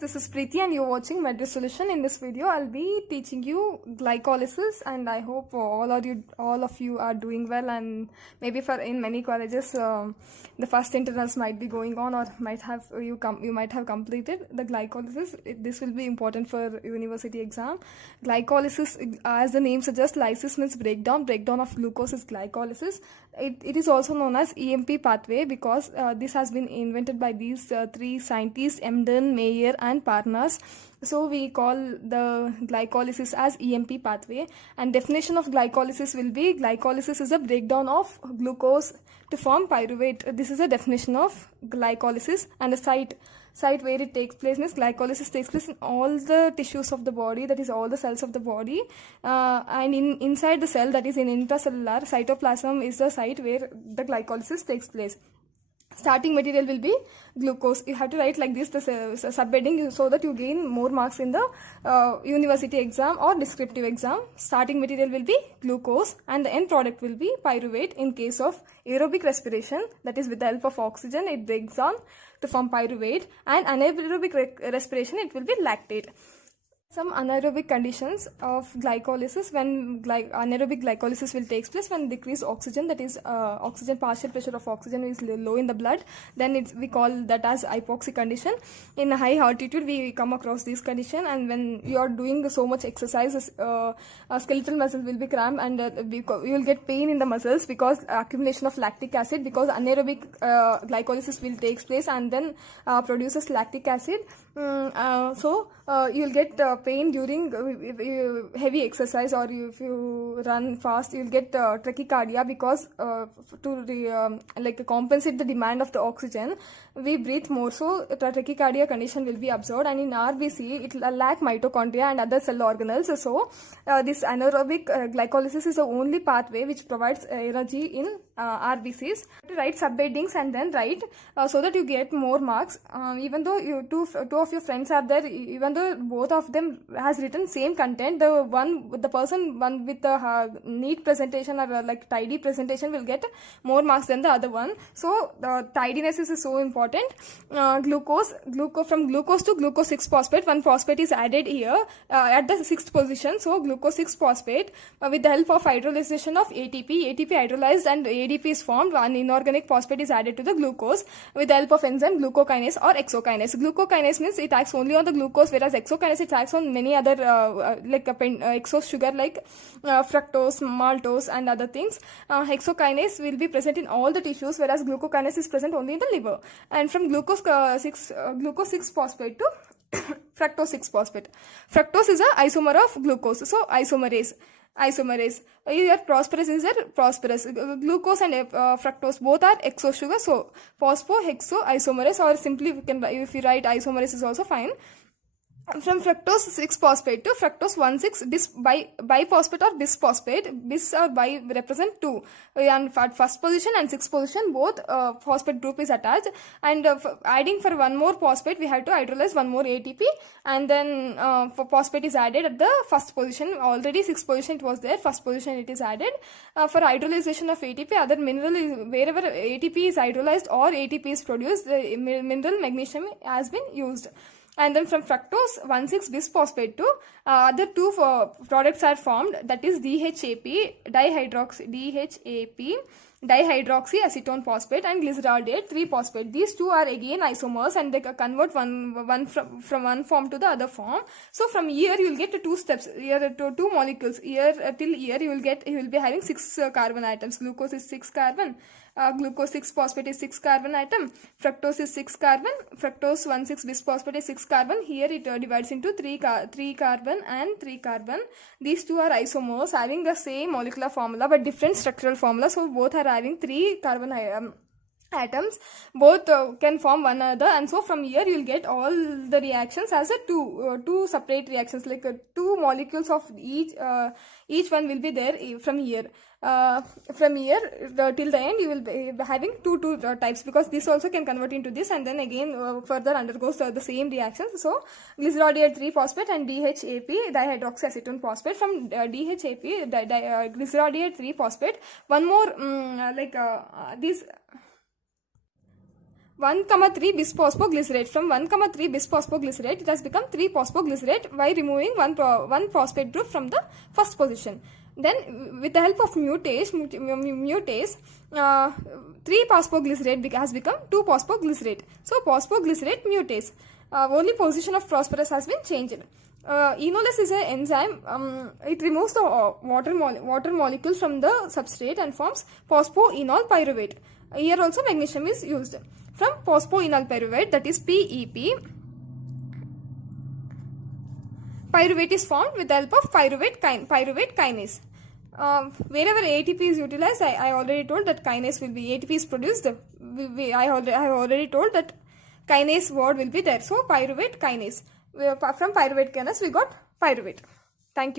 this is Preeti and you're watching Medri Solution. In this video, I'll be teaching you glycolysis, and I hope all of you are doing well. And maybe in many colleges, the first internals might be going on, or you might have completed the glycolysis. This will be important for university exam. Glycolysis, as the name suggests, lysis means breakdown. Breakdown of glucose is glycolysis. It is also known as EMP pathway because this has been invented by these three scientists, Emden, Mayer and Parnas. So we call the glycolysis as EMP pathway. And definition of glycolysis will be: glycolysis is a breakdown of glucose to form pyruvate. This is a definition of glycolysis. And the site where it takes place means glycolysis takes place in all the tissues of the body, that is all the cells of the body, and inside the cell, that is in intracellular cytoplasm, is the site where the glycolysis takes place. Starting material will be glucose. You have to write like this, the subheading, so that you gain more marks in the university exam or descriptive exam. Starting material will be glucose and the end product will be pyruvate. In case of aerobic respiration, that is with the help of oxygen, it breaks down to form pyruvate, and anaerobic respiration, it will be lactate. Some anaerobic conditions of glycolysis: when anaerobic glycolysis will take place when decreased oxygen, that is partial pressure of oxygen is low in the blood, then we call that as hypoxic condition. In high altitude we come across this condition, and when you are doing so much exercise, skeletal muscle will be cramped, and you will get pain in the muscles because accumulation of lactic acid, because anaerobic glycolysis will take place and then produces lactic acid. So you will get pain during heavy exercise, or if you run fast, you will get tachycardia, because to compensate the demand of the oxygen, we breathe more, so the tachycardia condition will be observed. And in RBC, it will lack mitochondria and other cell organelles. So this anaerobic glycolysis is the only pathway which provides energy in RBCs. To write subheadings and then write so that you get more marks. Even though two of your friends are there, even though both of them has written same content, the person with the neat presentation or like tidy presentation will get more marks than the other one. So the tidiness is so important. Glucose from glucose to glucose 6-phosphate, one phosphate is added here at the 6th position. So glucose 6-phosphate with the help of hydrolyzation of ATP hydrolyzed and ADP is formed. One inorganic phosphate is added to the glucose with the help of enzyme glucokinase or exokinase. Glucokinase means it acts only on the glucose, whereas exokinase it acts on many other exos sugar like fructose, maltose and other things. Hexokinase will be present in all the tissues, whereas glucokinase is present only in the liver. And from glucose 6-phosphate to fructose 6-phosphate. Fructose is an isomer of glucose, so isomerase. Here prosperous is a prosperous. Glucose and fructose both are exo sugar, so phospho-hexo isomerase, or simply if you write isomerase is also fine. From fructose 6-phosphate to fructose 1,6 biphosphate or bisphosphate. Bis or bi represent 2, and at first position and 6th position both phosphate group is attached, and adding for one more phosphate we have to hydrolyze one more ATP, and then for phosphate is added at the first position. Already 6th position it was there, first position it is added. For hydrolyzation of ATP, other mineral is wherever ATP is hydrolyzed or ATP is produced, the mineral magnesium has been used. And then from fructose 1,6 bisphosphate to other two products are formed, that is DHAP, dihydroxyacetone phosphate, and glyceraldehyde 3-phosphate. These two are again isomers, and they convert one from one form to the other form. So from here you will get 2 steps. Here two molecules. Here till here you will be having 6 carbon atoms. Glucose is 6 carbon. Glucose 6-phosphate is 6 carbon atom. Fructose is 6 carbon. Fructose 1,6 bisphosphate is 6 carbon. Here it divides into 3 carbon and 3 carbon. These two are isomers having the same molecular formula but different structural formula. So both are having 3 carbon atoms, both can form one another, and so from here you will get all the reactions as a two separate reactions, like 2 molecules of each one will be there from here. From here till the end you will be having two types, because this also can convert into this, and then again further undergoes the same reactions. So glyceraldehyde 3-phosphate and DHAP, dihydroxyacetone phosphate. From DHAP glyceraldehyde 3-phosphate, one more 1,3 bisphosphoglycerate. From 1,3 bisphosphoglycerate, it has become 3-phosphoglycerate by removing one phosphate group from the first position. Then, with the help of mutase, 3-phosphoglycerate has become 2-phosphoglycerate. So, phosphoglycerate mutase. Only position of phosphorus has been changed. Enolysis is an enzyme. It removes the water molecule from the substrate and forms phosphoenol pyruvate. Here also magnesium is used. From phosphoenol pyruvate, that is PEP, pyruvate is formed with the help of pyruvate kinase. Wherever ATP is utilized, I already told that kinase will be, ATP is produced. I have already told that kinase word will be there. So, pyruvate kinase. From pyruvate kinase, we got pyruvate. Thank you.